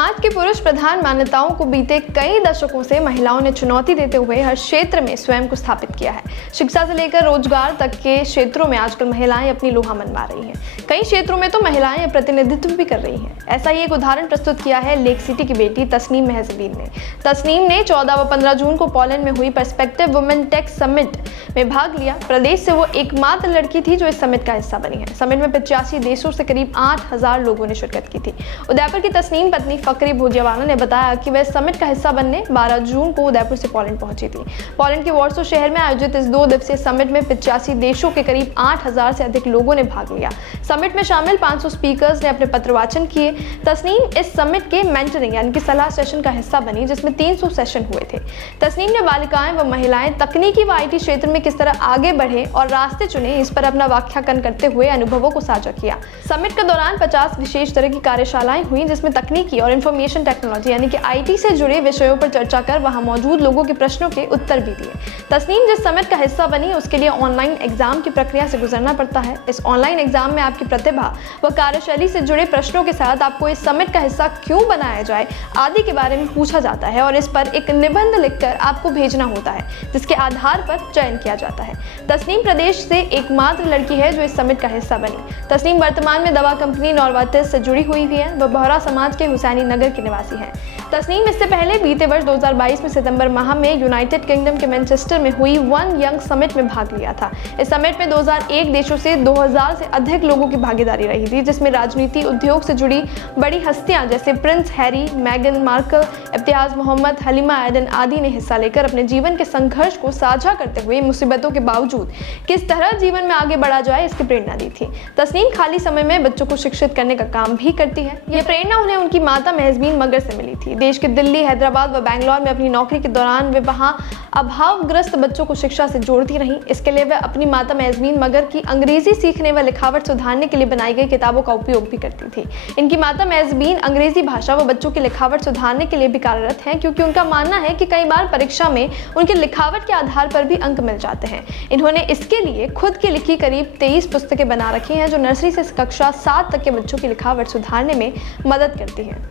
समाज की पुरुष प्रधान मान्यताओं को बीते कई दशकों से महिलाओं ने चुनौती देते हुए हर क्षेत्र में स्वयं को स्थापित किया है। शिक्षा से लेकर रोजगार तक के क्षेत्रों में आजकल महिलाएं अपनी लोहा मनवा रही हैं। कई क्षेत्रों में तो महिलाएं प्रतिनिधित्व भी कर रही हैं। ऐसा ही एक उदाहरण प्रस्तुत किया है लेक सिटी की बेटी तस्नीम महजबीन ने। तस्नीम ने 14 व 15 जून को पोलैंड में हुई पर्सपेक्टिव वुमेन टेक समिट में भाग लिया। प्रदेश से वो एकमात्र लड़की थी जो इस समिट का हिस्सा बनी है। समिट में 85 देशों से करीब 8000 लोगों ने शिरकत की थी। उदयपुर की तस्नीम पत्नी फकरी भोजियावाला ने बताया कि वह समिट का हिस्सा बनने 12 जून को उदयपुर से पोलैंड पहुंची थी। पोलैंड के वॉर्सो शहर में आयोजित इस 2 दिवसीय समिट में 85 देशों के करीब 8000 से अधिक लोगों ने भाग लिया। समिट में शामिल 500 स्पीकर्स ने अपने पत्र वाचन किए। तस्नीम इस समिट के मेंटरिंग यानी कि सलाह सेशन का हिस्सा बनी, जिसमें 300 सेशन हुए थे। तस्नीम ने बालिकाएं व महिलाएं तकनीकी व IT क्षेत्र में किस तरह आगे बढ़े और रास्ते चुने, इस पर अपना व्याख्यान करते हुए अनुभवों को साझा किया। समिट के दौरान 50 विशेष तरह की कार्यशालाएं हुई, जिसमें तकनीकी और इंफॉर्मेशन टेक्नोलॉजी यानी कि IT से जुड़े विषयों पर चर्चा कर वहां मौजूद लोगों के प्रश्नों के उत्तर भी दिए। तस्नीम जिस समिट का हिस्सा बनी उसके लिए ऑनलाइन एग्जाम की प्रक्रिया से गुजरना पड़ता है। इस ऑनलाइन एग्जाम में आपकी प्रतिभा व कार्यशैली से जुड़े प्रश्नों के साथ आपको इस समिट का हिस्सा क्यों बनाया जाए आदि के बारे में पूछा जाता है और इस पर एक निबंध लिखकर आपको भेजना होता है, जिसके आधार पर चयन किया जाता है। तस्नीम प्रदेश से एकमात्र लड़की है जो इस समिट का हिस्सा बनी। तस्नीम वर्तमान में दवा कंपनी नॉर्वाटिस से जुड़ी हुई भी है। वह बोहरा समाज के हुसैनी नगर की निवासी है। तस्नीम इससे पहले बीते वर्ष 2022 में सितंबर माह में यूनाइटेड किंगडम के मैनचेस्टर में हुई वन यंग समिट में भाग लिया था। इस समिट में 2001 देशों से 2000 से अधिक लोगों की भागीदारी रही थी, जिसमें राजनीति, उद्योग से जुड़ी बड़ी हस्तियां जैसे प्रिंस हैरी, मेगन Markle, Imtiaz Mohammad, Halima Aden आदि ने हिस्सा लेकर अपने जीवन के संघर्ष को साझा करते हुए मुसीबतों के बावजूद किस तरह जीवन में आगे बढ़ा जाए इसकी प्रेरणा दी थी। तस्नीम खाली समय में बच्चों को शिक्षित करने का काम भी करती है। ये प्रेरणा उन्हें उनकी माता महजबीन मगर से मिली थी। देश के दिल्ली, हैदराबाद व बैंगलोर में अपनी नौकरी के दौरान वे वहां अभावग्रस्त बच्चों को शिक्षा से जोड़ती रहीं। इसके लिए वे अपनी माता महजबीन मगर की अंग्रेजी सीखने व लिखावट सुधारने के लिए बनाई गई किताबों का उपयोग भी करती थी। इनकी माता महजबीन अंग्रेजी भाषा व बच्चों की लिखावट सुधारने के लिए भी कार्यरत हैं, क्योंकि उनका मानना है कि कई बार परीक्षा में उनकी लिखावट के आधार पर भी अंक मिल जाते हैं। इन्होंने इसके लिए खुद की लिखी करीब 23 पुस्तकें बना रखी हैं, जो नर्सरी से कक्षा 7 तक के बच्चों की लिखावट सुधारने में मदद करती हैं।